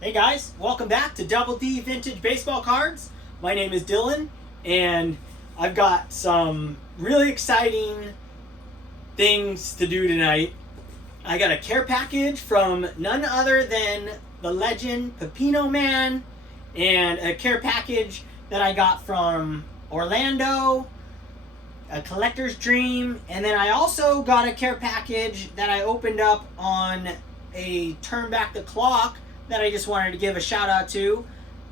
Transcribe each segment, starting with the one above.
Hey guys, welcome back to Double D Vintage Baseball Cards. My name is Dylan, and I've got some really exciting things to do tonight. I got a care package from none other than the legend Pepino Man, and a care package that I got from Orlando, a collector's dream, and then I also got a care package that I opened up on a Turn Back the Clock that I just wanted to give a shout out to.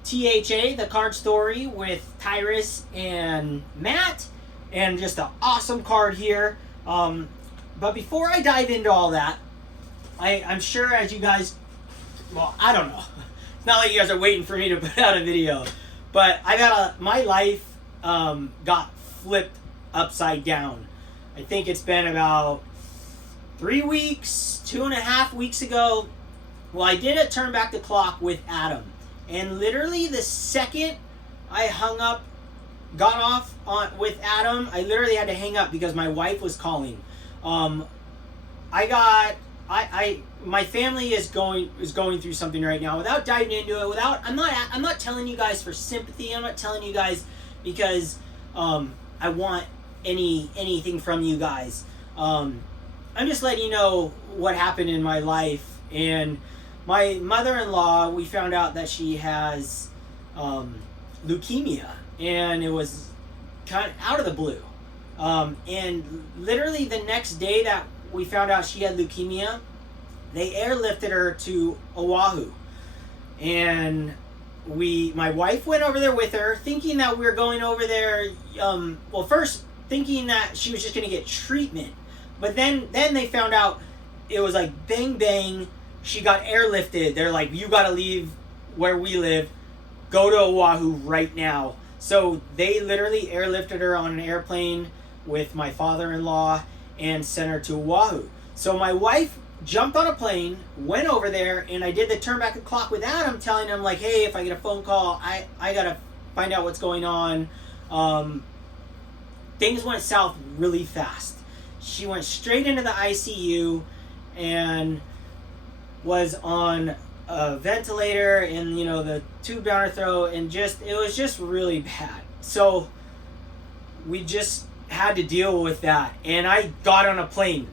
THA, the card story with Tyrus and Matt, and just an awesome card here. But before I dive into all that, I'm sure as you guys, well, I don't know. It's not like you guys are waiting for me to put out a video, but my life got flipped upside down. I think it's been about 3 weeks, 2.5 weeks ago. Well, I did a Turn Back the Clock with Adam, and literally the second I got off with Adam, I literally had to hang up because my wife was calling. My family is going through something right now. Without diving into it, I'm not telling you guys for sympathy. I'm not telling you guys because I want anything from you guys. I'm just letting you know what happened in my life. And my mother-in-law, we found out that she has leukemia, and it was kind of out of the blue. And literally the next day that we found out she had leukemia, they airlifted her to Oahu. And my wife went over there with her, thinking that we were going over there, first thinking that she was just going to get treatment. But then they found out it was like bang, bang, she got airlifted. They're like, you got to leave where we live, go to Oahu right now. So they literally airlifted her on an airplane with my father-in-law and sent her to Oahu. So my wife jumped on a plane, went over there, and I did the Turn Back the Clock with Adam, telling him like, hey, if I get a phone call, I got to find out what's going on. Things went south really fast. She went straight into the ICU and was on a ventilator, and the tube down her throat, and it was just really bad. So we just had to deal with that, and I got on a plane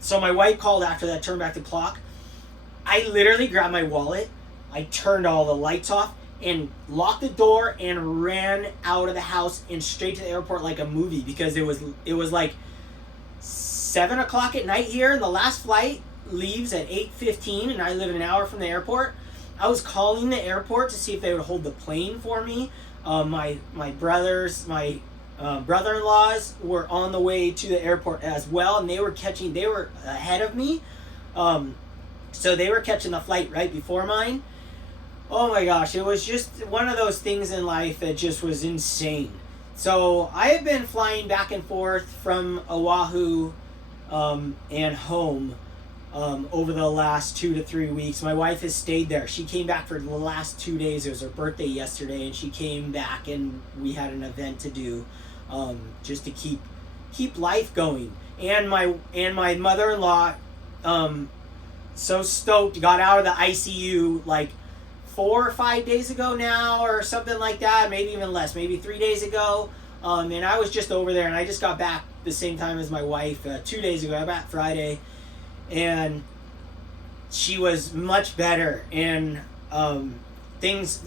so my wife called after that Turn Back the Clock. I literally grabbed my wallet, I turned all the lights off and locked the door and ran out of the house and straight to the airport like a movie, because it was like 7 o'clock at night here, and the last flight leaves at 8:15, and I live an hour from the airport. I was calling the airport to see if they would hold the plane for me. My brother-in-laws were on the way to the airport as well, and they were ahead of me. So they were catching the flight right before mine. Oh my gosh, it was just one of those things in life that just was insane. So I have been flying back and forth from Oahu and home over the last 2 to 3 weeks. My wife has stayed there. She came back for the last 2 days. It was her birthday yesterday, and she came back, and we had an event to do just to keep life going. And my mother-in-law, so stoked, got out of the ICU like 4 or 5 days ago now, or something like that, maybe even less, maybe 3 days ago. And I was just over there, and I just got back the same time as my wife 2 days ago. I got back Friday, and she was much better. And things,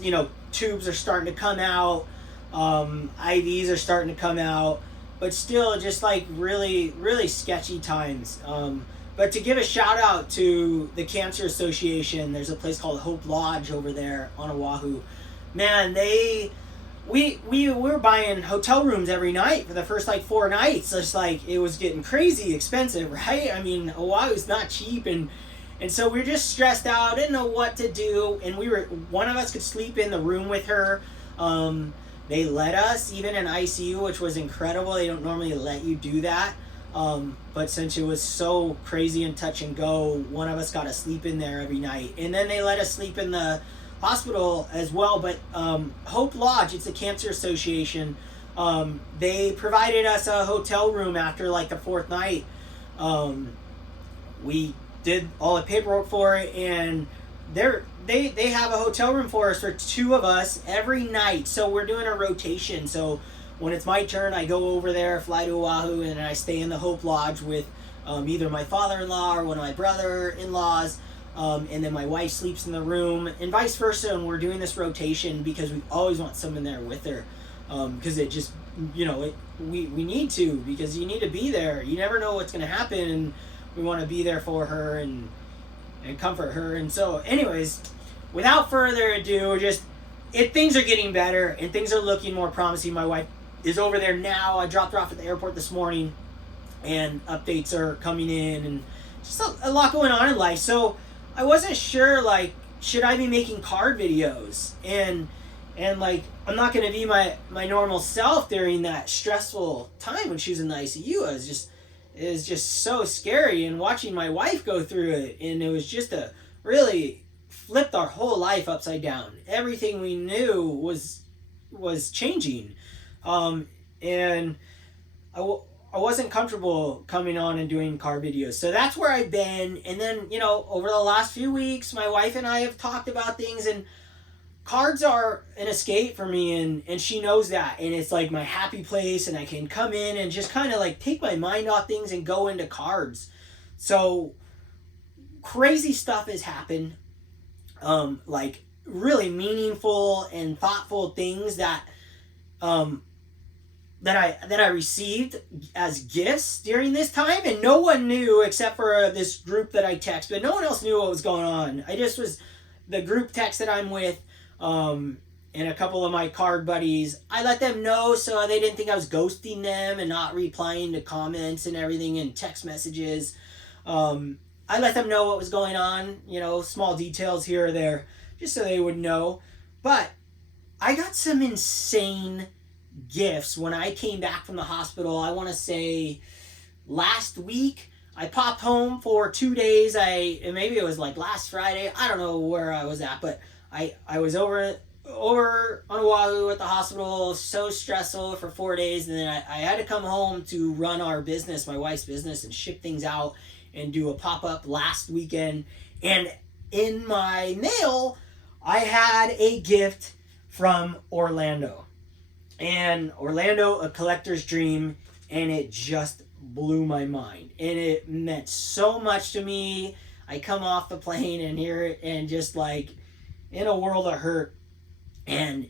tubes are starting to come out, IVs are starting to come out, but still just like really, really sketchy times. But to give a shout out to the Cancer Association, there's a place called Hope Lodge over there on Oahu. Man, we were buying hotel rooms every night for the first like 4 nights. Just like it was getting crazy expensive, right? I mean, Oahu's not cheap, and so we were just stressed out, didn't know what to do, and one of us could sleep in the room with her. They let us even in ICU, which was incredible. They don't normally let you do that. But since it was so crazy and touch and go, one of us got to sleep in there every night. And then they let us sleep in the hospital as well. But Hope Lodge, it's a Cancer Association. They provided us a hotel room after like the 4th night. We did all the paperwork for it, and they have a hotel room for us for 2 of us every night. So we're doing a rotation. So when it's my turn, I go over there, fly to Oahu, and I stay in the Hope Lodge with either my father-in-law or one of my brother-in-laws. And then my wife sleeps in the room, and vice versa. And we're doing this rotation because we always want someone there with her, because it just, we need to, because you need to be there. You never know what's going to happen, and we want to be there for her and comfort her. And so, anyways, without further ado, things are getting better and things are looking more promising. My wife is over there now. I dropped her off at the airport this morning, and updates are coming in, and just a lot going on in life. So I wasn't sure, like, should I be making card videos? And like, I'm not going to be my normal self during that stressful time when she was in the ICU. It was just so scary, and watching my wife go through it, and it was just really flipped our whole life upside down. Everything we knew was changing, and I wasn't comfortable coming on and doing card videos. So that's where I've been. And then, over the last few weeks, my wife and I have talked about things, and cards are an escape for me, and she knows that. And it's like my happy place, and I can come in and just kind of like take my mind off things and go into cards. So crazy stuff has happened. Like really meaningful and thoughtful things that I received as gifts during this time, and no one knew except for this group that I text, but no one else knew what was going on. I just was the group text that I'm with, and a couple of my card buddies. I let them know so they didn't think I was ghosting them and not replying to comments and everything and text messages. I let them know what was going on, small details here or there, just so they would know. But I got some insane gifts when I came back from the hospital. I want to say last week. I popped home for 2 days. Maybe it was like last Friday. I don't know where I was at, but I was over on Oahu at the hospital, so stressful for 4 days, and then I had to come home to run our business, my wife's business, and ship things out and do a pop-up last weekend. And in my mail, I had a gift from Orlando. And Orlando, a collector's dream, and it just blew my mind. And it meant so much to me. I come off the plane and hear it, and just like in a world of hurt, and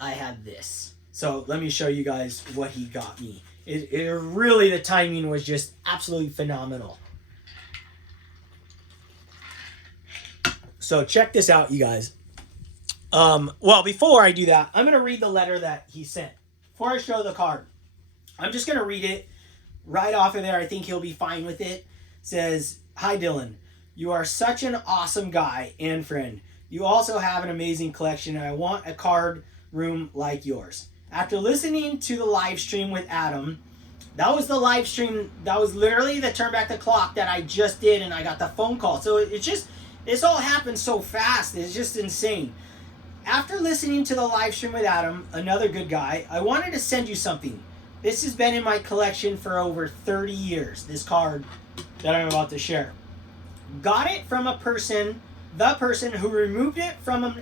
I had this. So let me show you guys what he got me. It really, the timing was just absolutely phenomenal. So check this out, you guys. Well, before I do that, I'm going to read the letter that he sent. Before I show the card, I'm just going to read it right off of there. I think he'll be fine with it. It says, "Hi, Dylan. You are such an awesome guy and friend. You also have an amazing collection, and I want a card room like yours. After listening to the live stream with Adam," that was the live stream, that was literally the Turn Back the Clock that I just did, and I got the phone call. So this all happened so fast. It's just insane. "After listening to the live stream with Adam, another good guy, I wanted to send you something. This has been in my collection for over 30 years, this card that I'm about to share. Got it from the person who removed it from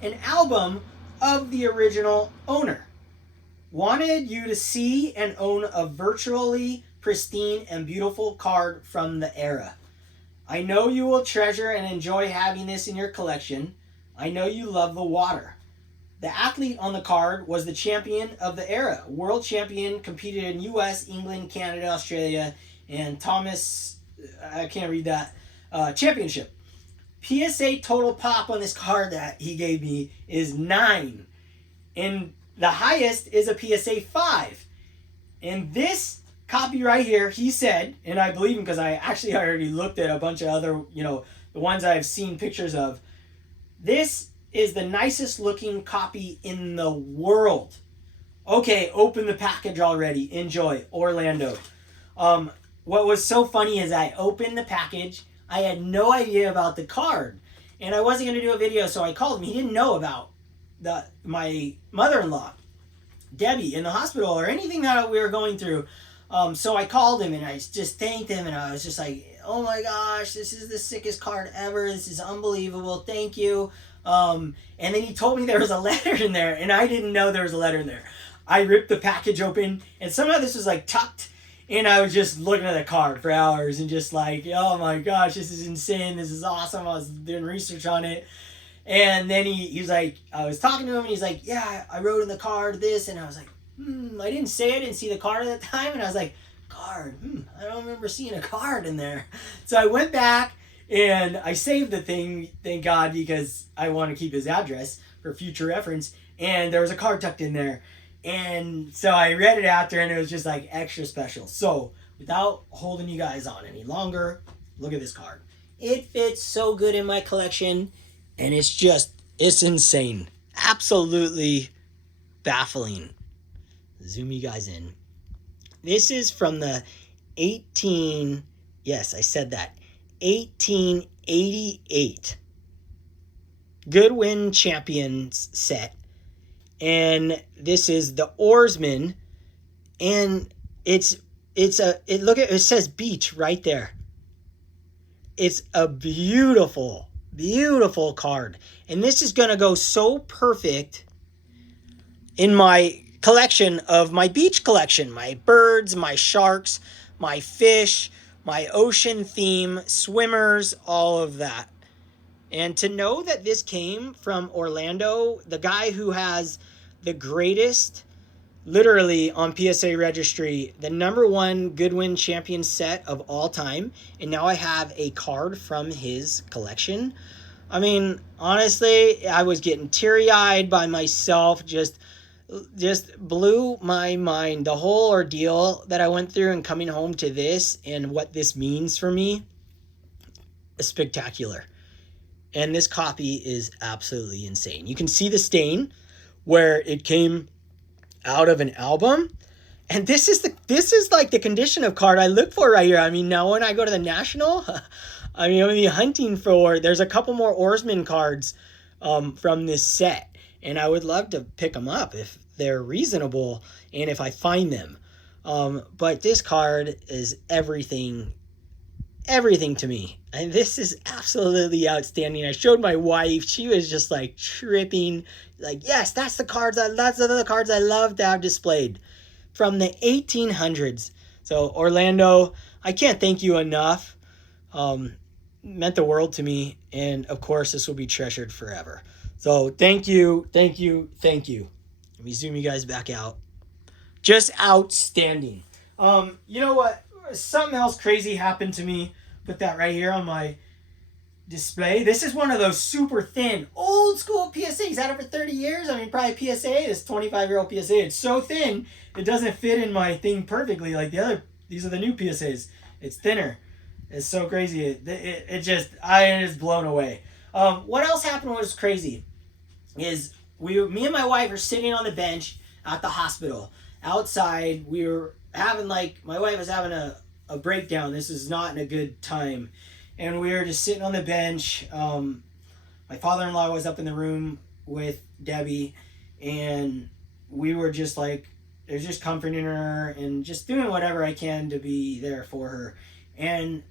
an album of the original owner. Wanted you to see and own a virtually pristine and beautiful card from the era. I know you will treasure and enjoy having this in your collection. I know you love the water. The athlete on the card was the champion of the era. World champion, competed in US, England, Canada, Australia, and Thomas, I can't read that, championship. PSA total pop on this card that he gave me is 9. And the highest is a PSA 5. And this copy right here, he said, and I believe him because I actually already looked at a bunch of other, the ones I've seen pictures of. This is the nicest looking copy in the world. Okay, open the package already. Enjoy. Orlando." What was so funny is I opened the package. I had no idea about the card. And I wasn't going to do a video, so I called him. He didn't know about my mother-in-law, Debbie, in the hospital or anything that we were going through. So I called him and I just thanked him, and I was just like, oh my gosh, this is the sickest card ever. This is unbelievable. Thank you. And then he told me there was a letter in there, and I didn't know there was a letter in there. I ripped the package open, and somehow this was like tucked, and I was just looking at the card for hours and just like, oh my gosh, this is insane. This is awesome. I was doing research on it. And then he was like, I was talking to him, and he's like, yeah, I wrote in the card this, and I was like, I didn't say I didn't see the card at the time, and I was like, card, I don't remember seeing a card in there. So I went back, and I saved the thing, thank God, because I want to keep his address for future reference, and there was a card tucked in there. And so I read it after, and it was just like extra special. So without holding you guys on any longer, look at this card. It fits so good in my collection, and it's insane. Absolutely baffling. Zoom you guys in. This is from the 1888 Goodwin Champions set. And this is the Oarsman, and it says beach right there. It's a beautiful, beautiful card. And this is going to go so perfect in my collection of my beach collection, my birds, my sharks, my fish, my ocean theme, swimmers, all of that. And to know that this came from Orlando, the guy who has the greatest, literally on PSA registry, the #1 Goodwin Champion set of all time, and now I have a card from his collection. I mean, honestly, I was getting teary-eyed by myself, just blew my mind. The whole ordeal that I went through and coming home to this and what this means for me is spectacular. And this copy is absolutely insane. You can see the stain where it came out of an album. And this is like the condition of card I look for right here. I mean, now when I go to the National, I'm going to be hunting for, there's a couple more Oarsman cards from this set. And I would love to pick them up if they're reasonable and if I find them. But this card is everything to me. And this is absolutely outstanding. I showed my wife. She was just like tripping. Like, yes, that's the cards I love to have displayed from the 1800s. So Orlando, I can't thank you enough. Meant the world to me. And of course, this will be treasured forever. So thank you. Let me zoom you guys back out. Just outstanding. You know what? Something else crazy happened to me. Put that right here on my display. This is one of those super thin, old school PSAs. Had it for 30 years. I mean, probably PSA, this 25-year-old PSA. It's so thin, it doesn't fit in my thing perfectly like the other. These are the new PSAs. It's thinner. It's so crazy. I am just blown away. What else happened was crazy is me and my wife are sitting on the bench at the hospital. Outside, we were having my wife was having a breakdown. This is not in a good time. And we were just sitting on the bench. My father-in-law was up in the room with Debbie, and we were just just comforting her and just doing whatever I can to be there for her. And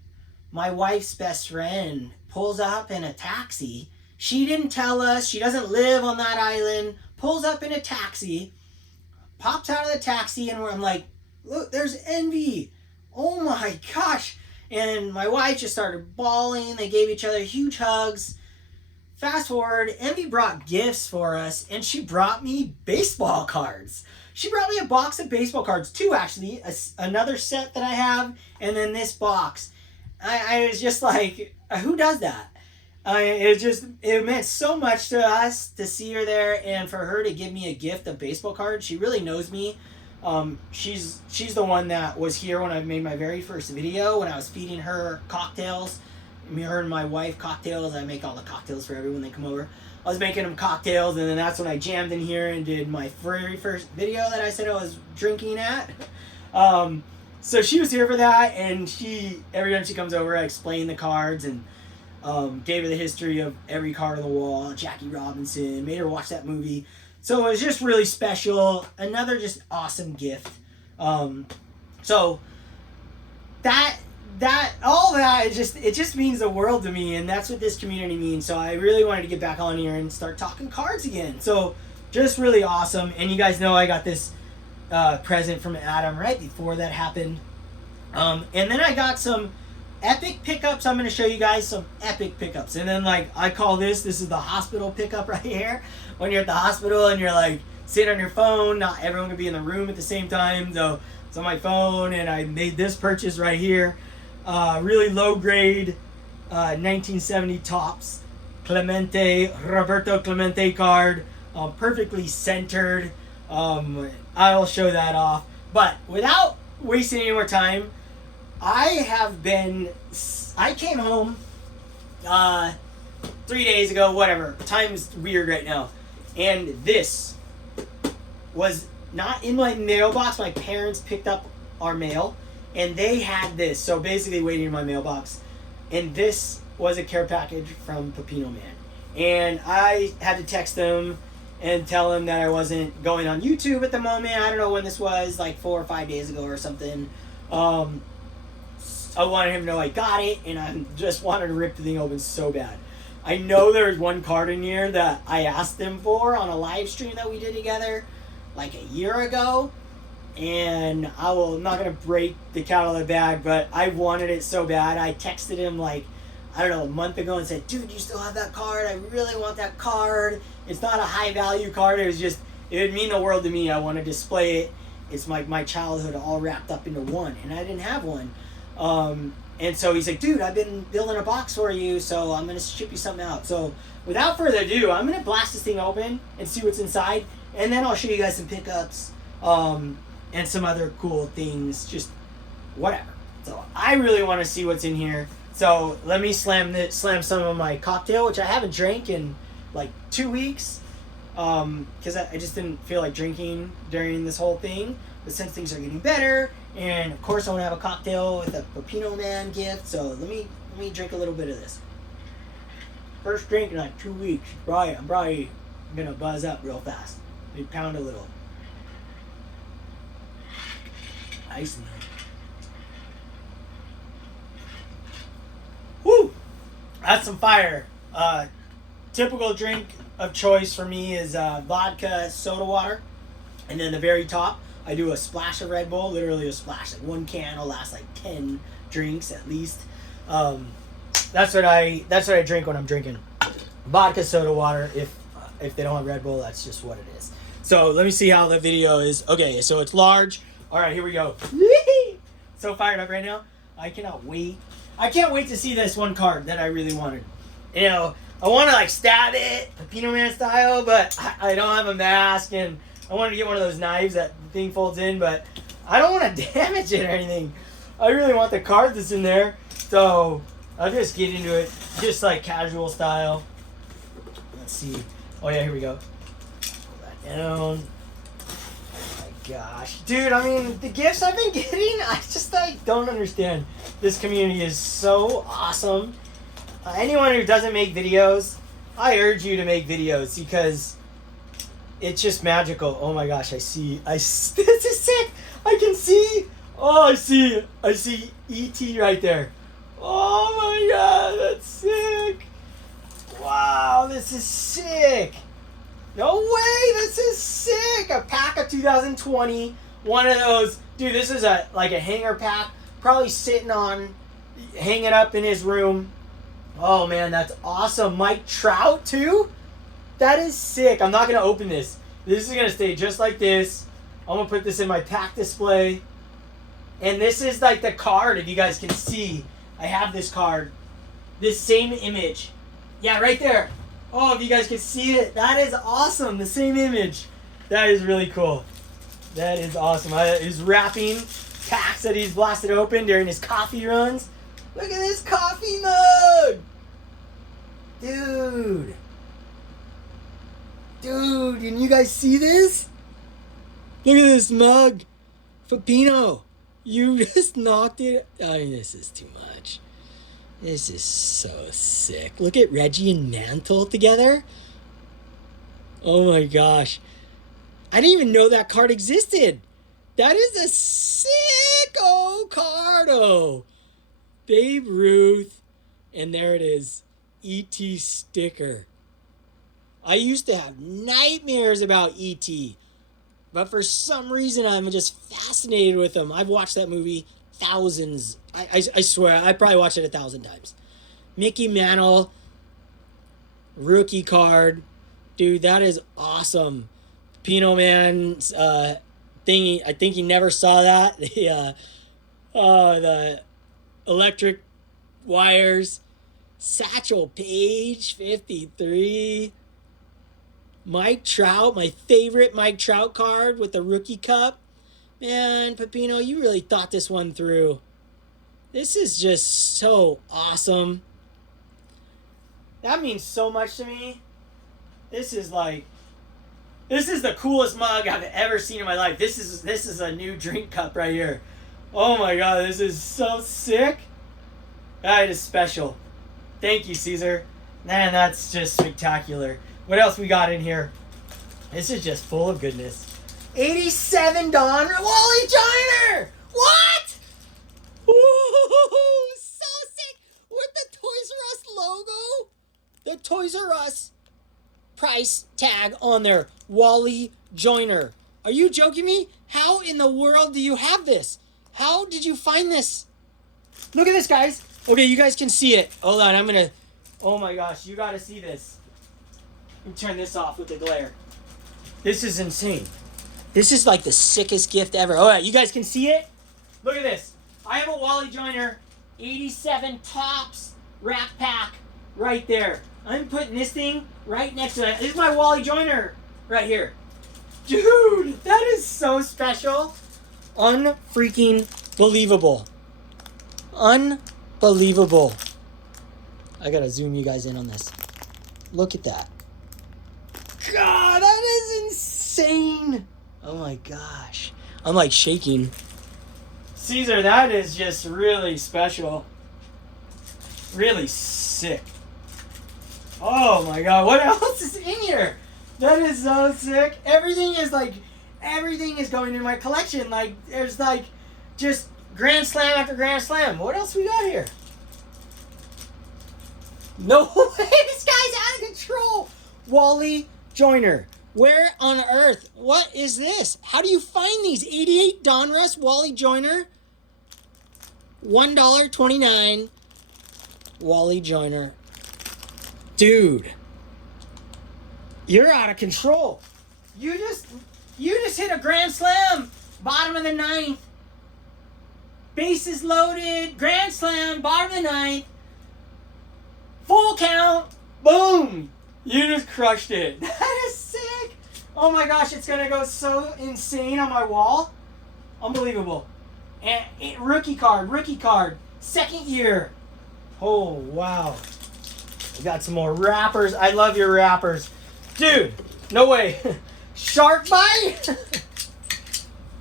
my wife's best friend pulls up in a taxi. She didn't tell us. She doesn't live on that island. Pulls up in a taxi, pops out of the taxi, and I'm like, look, there's Envy. Oh my gosh. And my wife just started bawling. They gave each other huge hugs. Fast forward, Envy brought gifts for us, and she brought me baseball cards. She brought me a box of baseball cards, 2 actually, another set that I have, and then this box. I was just like, who does that? It meant so much to us to see her there, and for her to give me a gift of baseball cards. She really knows me. She's the one that was here when I made my very first video, when I was feeding her cocktails. Her and my wife cocktails. I make all the cocktails for everyone they come over. I was making them cocktails, and then that's when I jammed in here and did my very first video that I said I was drinking at. So she was here for that, and every time she comes over, I explain the cards and gave her the history of every card on the wall, Jackie Robinson, made her watch that movie. So it was just really special. Another just awesome gift. So that that it just means the world to me, and that's what this community means. So I really wanted to get back on here and start talking cards again. So just really awesome. And you guys know I got this present from Adam right before that happened. And then I got some epic pickups. I'm going to show you guys some epic pickups. And then, like, I call this is the hospital pickup right here. When you're at the hospital and you're, like, sitting on your phone, not everyone can be in the room at the same time. So it's on my phone, and I made this purchase right here. Really low grade 1970 Topps Roberto Clemente card. Perfectly centered. I'll show that off. But without wasting any more time, I came home 3 days ago, whatever. Time's weird right now. And this was not in my mailbox. My parents picked up our mail, and they had this. So basically waiting in my mailbox. And this was a care package from Pepino Man. And I had to text them and tell him that I wasn't going on YouTube at the moment. I don't know when this was, like 4 or 5 days ago or something. I wanted him to know I got it, and I just wanted to rip the thing open so bad. I know there's one card in here that I asked him for on a live stream that we did together like a year ago, and I'm not going to break the cat out of the bag, but I wanted it so bad. I texted him like, I don't know, a month ago and said, dude, you still have that card? I really want that card. It's not a high value card. It would mean the world to me. I want to display it. It's my childhood all wrapped up into one, and I didn't have one. And so he's like, dude, I've been building a box for you, so I'm going to ship you something out. So without further ado, I'm going to blast this thing open and see what's inside, and then I'll show you guys some pickups and some other cool things, just whatever. So I really want to see what's in here. So let me slam some of my cocktail, which I haven't drank in like 2 weeks, because I just didn't feel like drinking during this whole thing. But since things are getting better, and of course I want to have a cocktail with a Pepino Man gift, so let me drink a little bit of this. First drink in like 2 weeks. I'm probably gonna buzz up real fast. Maybe pound a little. Ice man. Woo! That's some fire. Typical drink of choice for me is vodka, soda water, and then the very top I do a splash of Red Bull, literally a splash. Like one can will last like 10 drinks at least. That's what I drink when I'm drinking vodka, soda water. If they don't have Red Bull, that's just what it is. So let me see how the video is. Okay, so it's large. All right, here we go. So fired up right now. I cannot wait. I can't wait to see this one card that I really wanted. You know, I want to like stab it, Pepino Man style, but I don't have a mask, and I wanted to get one of those knives that the thing folds in, but I don't want to damage it or anything. I really want the card that's in there, so I'll just get into it, just like casual style. Let's see. Oh yeah, here we go. Pull that down. Oh my gosh. Dude, I mean, the gifts I've been getting, I don't understand. This community is so awesome. Anyone who doesn't make videos, I urge you to make videos because it's just magical. Oh my gosh, this is sick. I can see. Oh, I see E.T. right there. Oh my god, that's sick. Wow, this is sick. No way, this is sick. A pack of 2020. One of those. Dude, this is like a hanger pack. Probably hanging up in his room. Oh man, that's awesome. Mike Trout too? That is sick. I'm not going to open this. This is going to stay just like this. I'm going to put this in my pack display. And this is like the card, if you guys can see. I have this card. This same image. Yeah, right there. Oh, if you guys can see it. That is awesome. The same image. That is really cool. That is awesome. He's wrapping packs that he's blasted open during his coffee runs. Look at this coffee mug. Dude, can you guys see this? Look at this mug. Pepino, you just knocked it. I mean, this is too much. This is so sick. Look at Reggie and Mantle together. Oh my gosh. I didn't even know that card existed. That is a sick old cardo. Babe Ruth. And there it is. E.T. sticker. I used to have nightmares about E.T. But for some reason, I'm just fascinated with him. I've watched that movie thousands. I swear, I probably watched it 1,000 times. Mickey Mantle, rookie card. Dude, that is awesome. Pino Man's thingy, I think he never saw that. The electric wires. Satchel Paige, 53. Mike Trout, my favorite Mike Trout card with the rookie cup. Man, Pepino, you really thought this one through. This is just so awesome. That means so much to me. This is the coolest mug I've ever seen in my life. This is a new drink cup right here. Oh my god, this is so sick. That is special. Thank you, Caesar. Man, that's just spectacular. What else we got in here? This is just full of goodness. 87 Don Wally Joyner! What? Ooh, so sick! With the Toys R Us logo. The Toys R Us price tag on there. Wally Joyner. Are you joking me? How in the world do you have this? How did you find this? Look at this, guys. Okay, you guys can see it. Hold on, I'm gonna... Oh my gosh, you gotta see this. Let me turn this off with the glare. This is insane. This is like the sickest gift ever. All right, you guys can see it? Look at this. I have a Wally Joyner 87 Tops rack pack right there. I'm putting this thing right next to it. This is my Wally Joyner right here. Dude, that is so special. Unfreaking believable. Unbelievable. I gotta zoom you guys in on this. Look at that. God, that is insane. Oh my gosh. I'm like shaking. Caesar, that is just really special. Really sick. Oh my god, what else is in here? That is so sick. Everything is going in my collection. Like, there's like just Grand Slam after Grand Slam. What else we got here? No way, this guy's out of control. Wally Joyner. Where on earth? What is this? How do you find these? 88 Donruss Wally Joyner. $1.29. Wally Joyner. Dude. You're out of control. You just hit a Grand Slam. Bottom of the ninth. Bases loaded. Grand Slam. Bottom of the ninth. Full count. Boom. You just crushed it. That is sick. Oh my gosh, it's going to go so insane on my wall. Unbelievable. And rookie card. Second year. Oh, wow. We got some more wrappers. I love your wrappers. Dude, no way. Shark bite?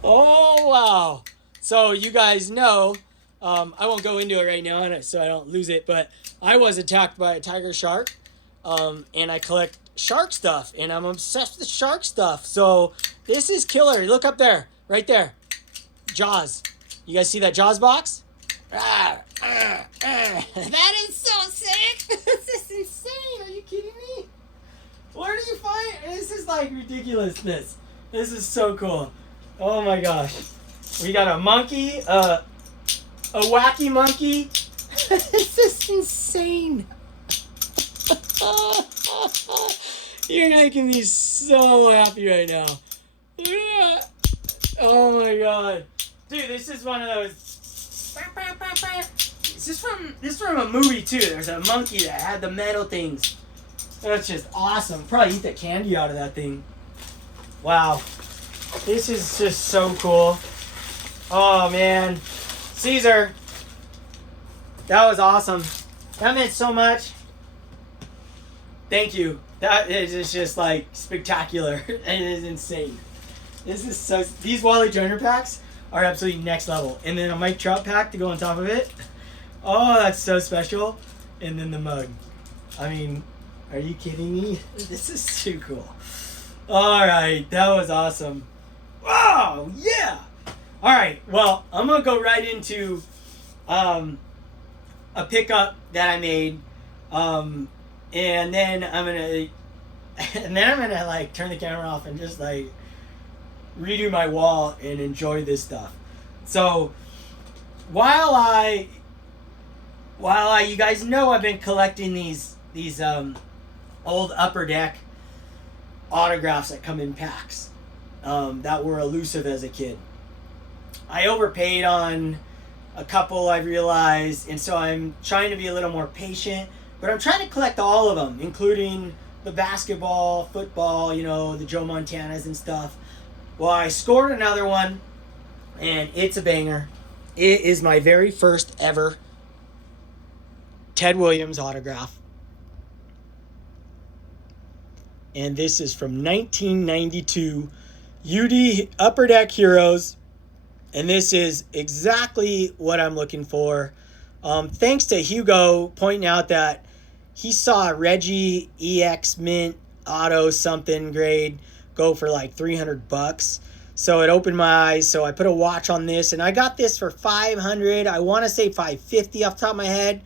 Oh, wow. So you guys know, I won't go into it right now so I don't lose it, but I was attacked by a tiger shark, and I collect shark stuff, and I'm obsessed with shark stuff. So this is killer. Look up there, right there. Jaws. You guys see that Jaws box? That is so sick. This is insane. Are you kidding me? Where do you find this? Is like ridiculousness. This is so cool. Oh my gosh. We got a monkey, a wacky monkey. This is insane. You're making me so happy right now. Oh my god. Dude, this is one of those. This is from a movie too. There's a monkey that had the metal things. That's just awesome. Probably eat the candy out of that thing. Wow. This is just so cool. Oh man. Caesar. That was awesome. That meant so much. Thank you. That is just like spectacular. It is insane. This is so. These Wally Joyner packs are absolutely next level. And then a Mike Trout pack to go on top of it. Oh, that's so special. And then the mug. I mean, are you kidding me? This is too cool. All right, that was awesome. Wow, yeah. All right, well, I'm gonna go right into a pickup that I made, and then I'm gonna like turn the camera off and just like redo my wall and enjoy this stuff. So while you guys know I've been collecting these old Upper Deck autographs that come in packs that were elusive as a kid. I overpaid on a couple, I've realized, and so I'm trying to be a little more patient, but I'm trying to collect all of them, including the basketball, football, the Joe Montanas and stuff. Well, I scored another one, and it's a banger. It is my very first ever Ted Williams autograph. And this is from 1992 UD Upper Deck Heroes. And this is exactly what I'm looking for. Thanks to Hugo pointing out that he saw Reggie EX Mint Auto something grade go for like $300. So it opened my eyes. So I put a watch on this, and I got this for $500. I want to say $550 off the top of my head.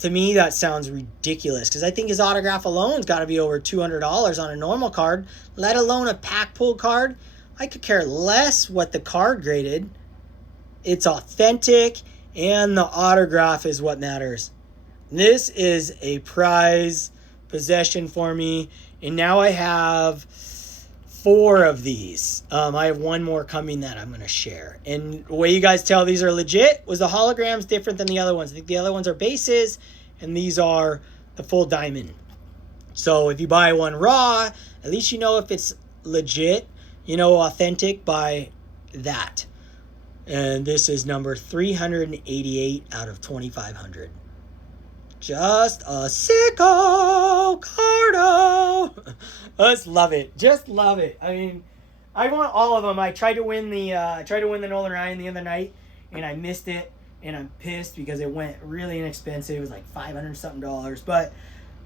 To me, that sounds ridiculous because I think his autograph alone's got to be over $200 on a normal card, let alone a pack pull card. I could care less what the card graded. It's authentic, and the autograph is what matters. This is a prize possession for me, and now I have 4 of these. I have one more coming that I'm going to share. And the way you guys tell these are legit was the holograms different than the other ones. I think the other ones are bases, and these are the full diamond. So if you buy one raw, at least you know if it's legit, authentic by that. And this is number 388 out of 2,500. Just a sicko cardo. Just love it. Just love it. I mean, I want all of them. I tried to win the Nolan Ryan the other night, and I missed it, and I'm pissed because it went really inexpensive. It was like $500 something. But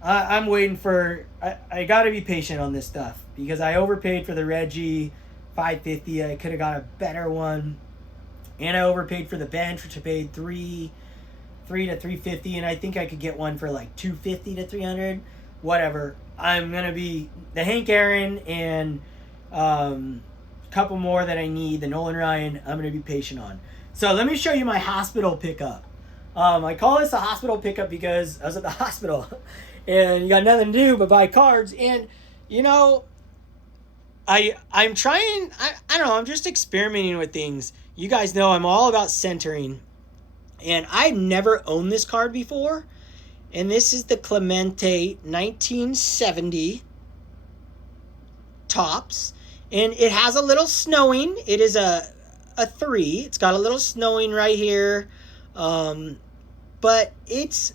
I'm waiting for. I got to be patient on this stuff because I overpaid for the Reggie $550. I could have got a better one, and I overpaid for the bench, which I paid $300 to $350, and I think I could get one for like $250 to $300. Whatever. I'm gonna be the Hank Aaron and a couple more that I need. The Nolan Ryan, I'm gonna be patient on. So let me show you my hospital pickup. I call this a hospital pickup because I was at the hospital and you got nothing to do but buy cards. And I'm trying. I don't know. I'm just experimenting with things. You guys know I'm all about centering. And I've never owned this card before. And this is the Clemente 1970 Topps. And it has a little snowing. It is a 3. It's got a little snowing right here. But it's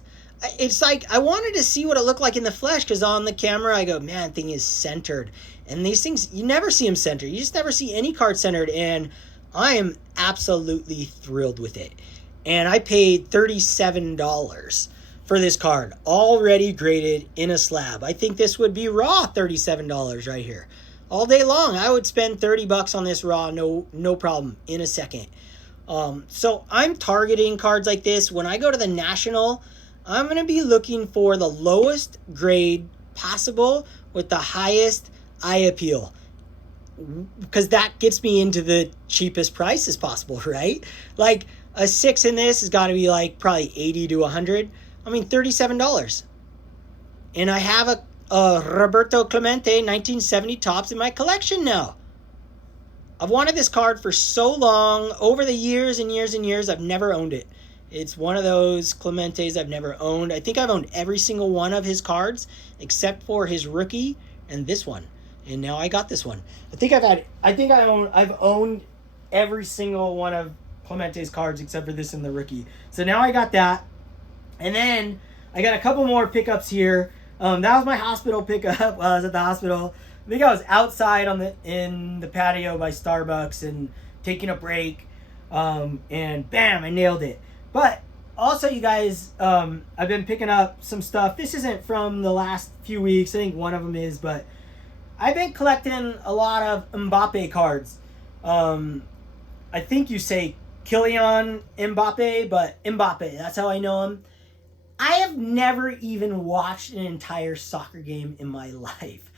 like I wanted to see what it looked like in the flesh because on the camera I go, man, thing is centered. And these things, you never see them centered. You just never see any card centered. And I am absolutely thrilled with it. And I paid $37 for this card, already graded in a slab. I think this would be raw $37 right here. All day long, I would spend $30 on this raw, no problem, in a second. So I'm targeting cards like this. When I go to the National, I'm going to be looking for the lowest grade possible with the highest eye appeal. Because that gets me into the cheapest prices possible, right? Like a 6 in this has got to be like probably 80 to 100. I mean, $37. And I have a Roberto Clemente 1970 Topps in my collection now. I've wanted this card for so long. Over the years and years and years, I've never owned it. It's one of those Clementes I've never owned. I think I've owned every single one of his cards except for his rookie and this one. And now I got this one. I've owned every single one of Clemente's cards except for this and the rookie. So now I got that. And then I got a couple more pickups here. That was my hospital pickup while I was at the hospital. I think I was outside in the patio by Starbucks and taking a break. And bam, I nailed it. But also, you guys, I've been picking up some stuff. This isn't from the last few weeks. I think one of them is, but I've been collecting a lot of Mbappe cards. I think you say Kylian Mbappe, but Mbappe, that's how I know him. I have never even watched an entire soccer game in my life,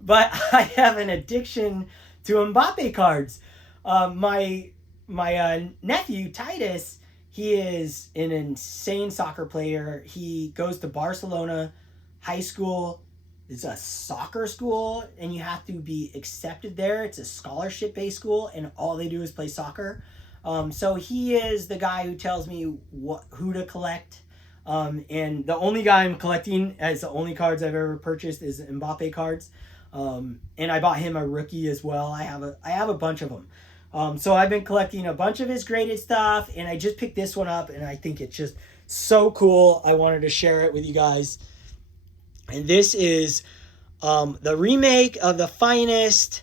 but I have an addiction to Mbappe cards. My nephew Titus, he is an insane soccer player. He goes to Barcelona high school. It's a soccer school, and you have to be accepted there. It's a scholarship-based school, and all they do is play soccer. So he is the guy who tells me who to collect. And the only guy I'm collecting, as the only cards I've ever purchased, is Mbappe cards. And I bought him a rookie as well. I have a bunch of them. So I've been collecting a bunch of his graded stuff, and I just picked this one up, and I think it's just so cool. I wanted to share it with you guys. And this is the remake of the Finest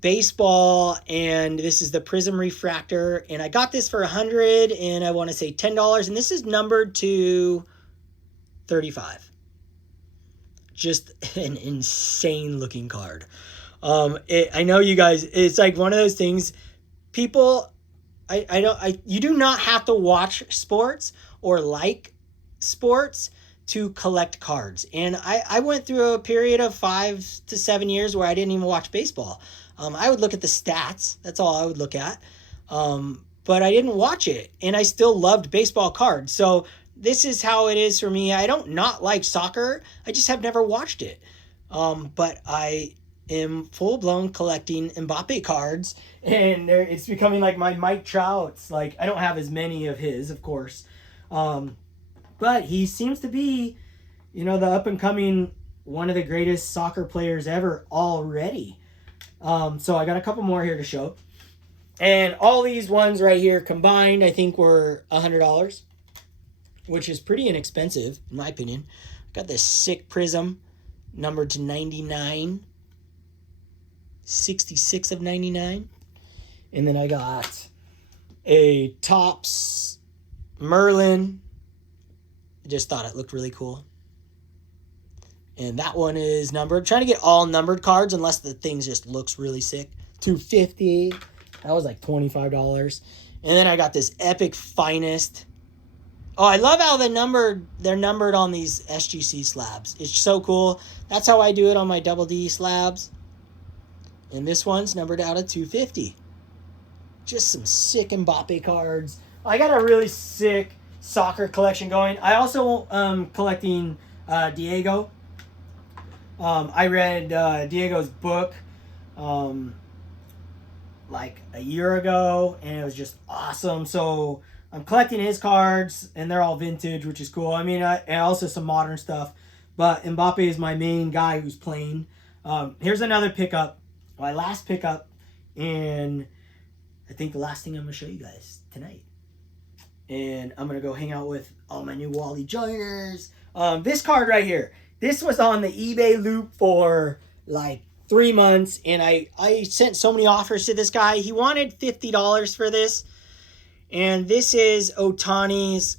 baseball, and this is the Prism Refractor, and I got this for $100 and I want to say $10, and this is numbered to 35. Just an insane looking card. I know you guys, it's like one of those things, people, you do not have to watch sports or like sports to collect cards. And I went through a period of 5 to 7 years where I didn't even watch baseball. I would look at the stats. That's all I would look at. But I didn't watch it. And I still loved baseball cards. So this is how it is for me. I don't not like soccer. I just have never watched it. But I am full-blown collecting Mbappe cards. And it's becoming like my Mike Trout's. Like, I don't have as many of his, of course. But he seems to be, the up-and-coming one of the greatest soccer players ever already. So I got a couple more here to show. And all these ones right here combined, I think, were $100, which is pretty inexpensive, in my opinion. Got this sick Prism, numbered to 99. 66 of 99. And then I got a Topps Merlin. I just thought it looked really cool. And that one is numbered. Trying to get all numbered cards unless the thing just looks really sick. $250. That was like $25. And then I got this epic Finest. Oh, I love how they're numbered on these SGC slabs. It's so cool. That's how I do it on my Double D slabs. And this one's numbered out of $250. Just some sick Mbappe cards. I got a really sick soccer collection going. I also collecting Diego. I read Diego's book like a year ago, and it was just awesome. So I'm collecting his cards, and they're all vintage, which is cool. I mean, and also some modern stuff, but Mbappe is my main guy who's playing. Here's another pickup, my last pickup, and I think the last thing I'm going to show you guys tonight. And I'm going to go hang out with all my new Wally joiners. This card right here. This was on the eBay loop for like 3 months, and I sent so many offers to this guy. He wanted $50 for this, and this is Ohtani's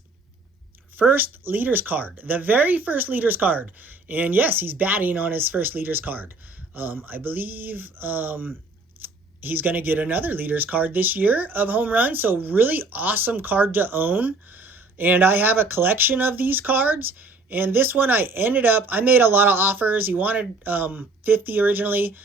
first leaders card, the very first leaders card. And yes, he's batting on his first leaders card. I believe he's going to get another leaders card this year of home runs, so really awesome card to own. And I have a collection of these cards. And this one I made a lot of offers. He wanted 50 originally.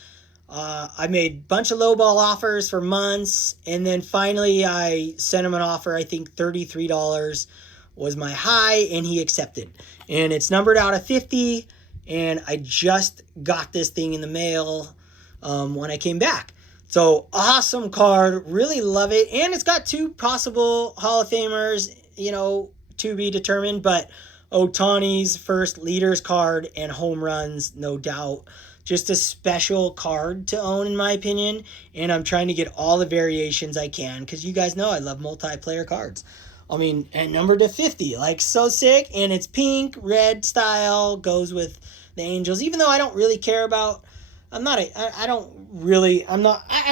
I made a bunch of lowball offers for months. And then finally I sent him an offer. I think $33 was my high, and he accepted. And it's numbered out of 50. And I just got this thing in the mail when I came back. So awesome card. Really love it. And it's got 2 possible Hall of Famers, to be determined. But Ohtani's first leaders card and home runs, no doubt. Just a special card to own, in my opinion. And I'm trying to get all the variations I can, because you guys know I love multiplayer cards. I mean, and numbered to 50. Like, so sick. And it's pink, red style. Goes with the Angels. Even though I don't really care about... I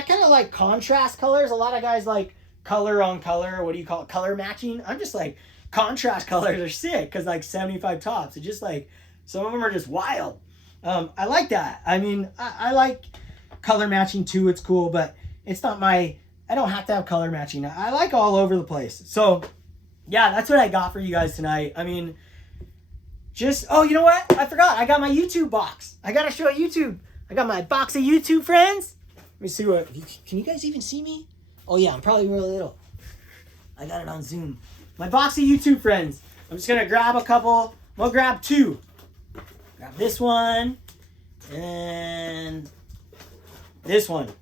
kind of like contrast colors. A lot of guys like color on color. What do you call it? Color matching. I'm just like... Contrast colors are sick because like 75 tops. It's just like some of them are just wild. I like that. I mean, I like color matching too. It's cool, but it's not I don't have to have color matching. I like all over the place. So yeah, that's what I got for you guys tonight. I mean, oh, you know what? I forgot. I got my YouTube box. I got to show YouTube. I got my box of YouTube friends. Let me see what, can you guys even see me? Oh yeah, I'm probably really little. I got it on Zoom. My box of YouTube friends. I'm just going to grab a couple. We'll grab two. Grab this one and this one.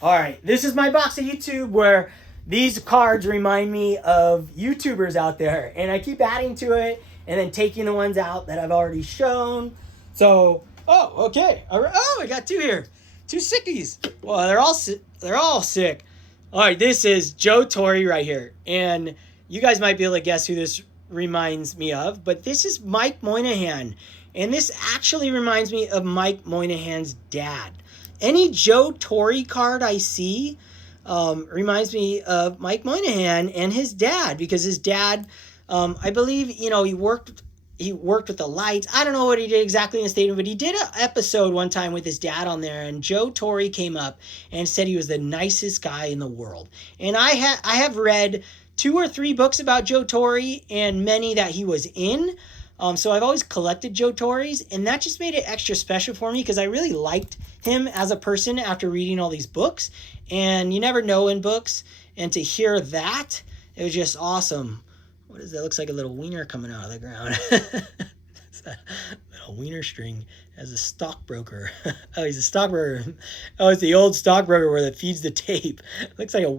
All right, this is my box of YouTube where these cards remind me of YouTubers out there, and I keep adding to it and then taking the ones out that I've already shown. So, oh, okay. Oh, I got two here. Two sickies. Well, they're all sick. All right, this is Joe Torre right here. And you guys might be able to guess who this reminds me of, but this is Mike Moynihan. And this actually reminds me of Mike Moynihan's dad. Any Joe Torre card I see reminds me of Mike Moynihan and his dad, because his dad, I believe, he worked with the lights. I don't know what he did exactly in the stadium, but he did an episode one time with his dad on there, and Joe Torre came up and said he was the nicest guy in the world. And I have read 2 or 3 books about Joe Torre and many that he was in. So I've always collected Joe Torres, and that just made it extra special for me because I really liked him as a person after reading all these books. And you never know in books, and to hear that, it was just awesome. What is that? Looks like a little wiener coming out of the ground. It's that little wiener string as a stockbroker. Oh, he's a stockbroker. Oh, it's the old stockbroker where that feeds the tape. Looks like a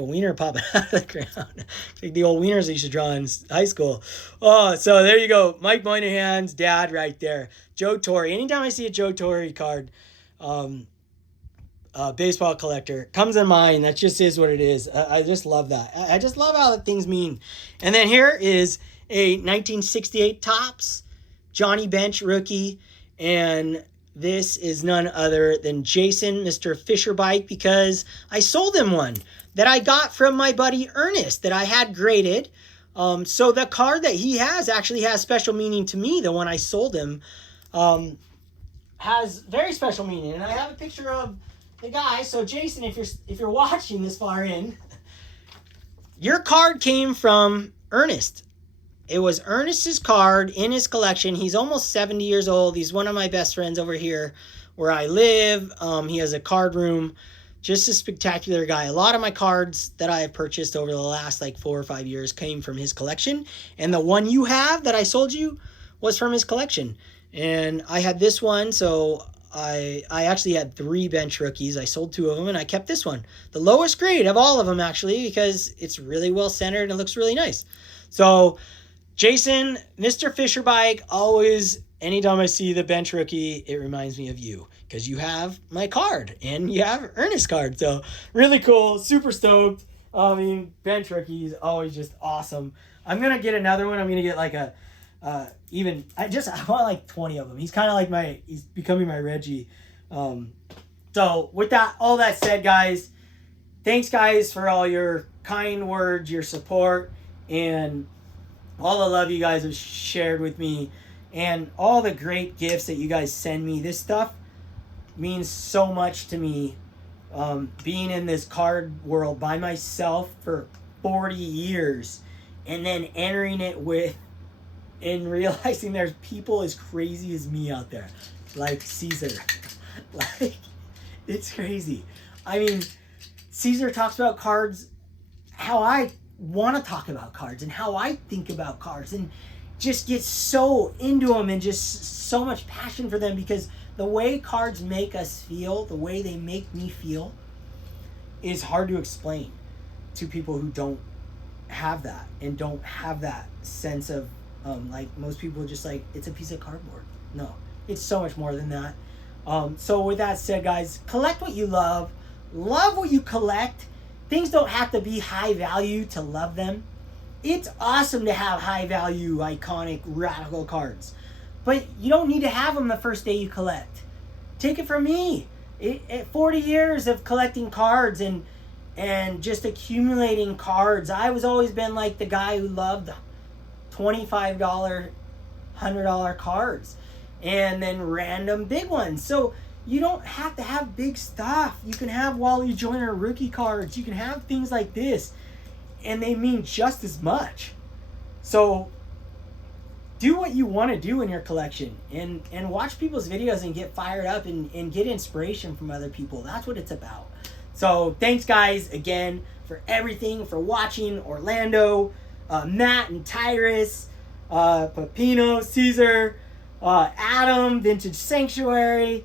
wiener popping out of the ground. Like the old wieners I used to draw in high school. Oh, so there you go. Mike Moynihan's dad right there. Joe Torre. Anytime I see a Joe Torre card, baseball collector, comes in mind. That just is what it is. I just love that. I just love how things mean. And then here is a 1968 Topps Johnny Bench rookie. And this is none other than Jayson, Mr. Fisher Bike, because I sold him one that I got from my buddy Ernest that I had graded. So the card that he has actually has special meaning to me. The one I sold him has very special meaning. And I have a picture of the guy. So Jayson, if you're watching this far in, your card came from Ernest. It was Ernest's card in his collection. He's almost 70 years old. He's one of my best friends over here where I live. He has a card room. Just a spectacular guy. A lot of my cards that I have purchased over the last 4 or 5 years came from his collection. And the one you have that I sold you was from his collection. And I had this one, so I actually had 3 bench rookies. I sold 2 of them, and I kept this one. The lowest grade of all of them, actually, because it's really well centered and it looks really nice. So, Jayson, Mr. Fisher Bike, always, anytime I see the bench rookie, it reminds me of you. Because you have my card, and you have Ernest's card. So, really cool, super stoked. Bench rookie is always just awesome. I'm going to get another one. I'm going to get I want 20 of them. He's kind of he's becoming my Reggie. So with that, all that said, guys, thanks guys for all your kind words, your support, and all the love you guys have shared with me, and all the great gifts that you guys send me. This stuff means so much to me. Being in this card world by myself for 40 years, and then entering it and realizing there's people as crazy as me out there, like Caesar. It's crazy. Caesar talks about cards how I want to talk about cards and how I think about cards, and just get so into them and just so much passion for them, because the way cards make us feel, the way they make me feel, is hard to explain to people who don't have that, and don't have that sense of most people just it's a piece of cardboard. No, it's so much more than that. So with that said, guys, collect what you love what you collect. Things don't have to be high value to love them. It's awesome to have high value, iconic, radical cards, but you don't need to have them the first day you collect. Take it from me. 40 years of collecting cards and just accumulating cards. I was always been the guy who loved $25, $100 cards, and then random big ones. So you don't have to have big stuff. You can have Wally Joyner rookie cards. You can have things like this, and they mean just as much. So do what you want to do in your collection and watch people's videos and get fired up and get inspiration from other people. That's what it's about. So thanks guys again for everything, for watching. Orlando, Matt and Tyrus, Pepino, Caesar, Adam, Vintage Sanctuary,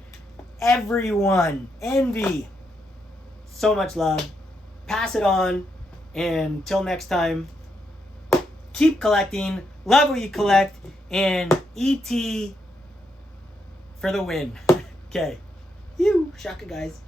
everyone, Envy. So much love. Pass it on. And until next time, keep collecting. Love what you collect. And ET for the win. Okay. Shaka guys.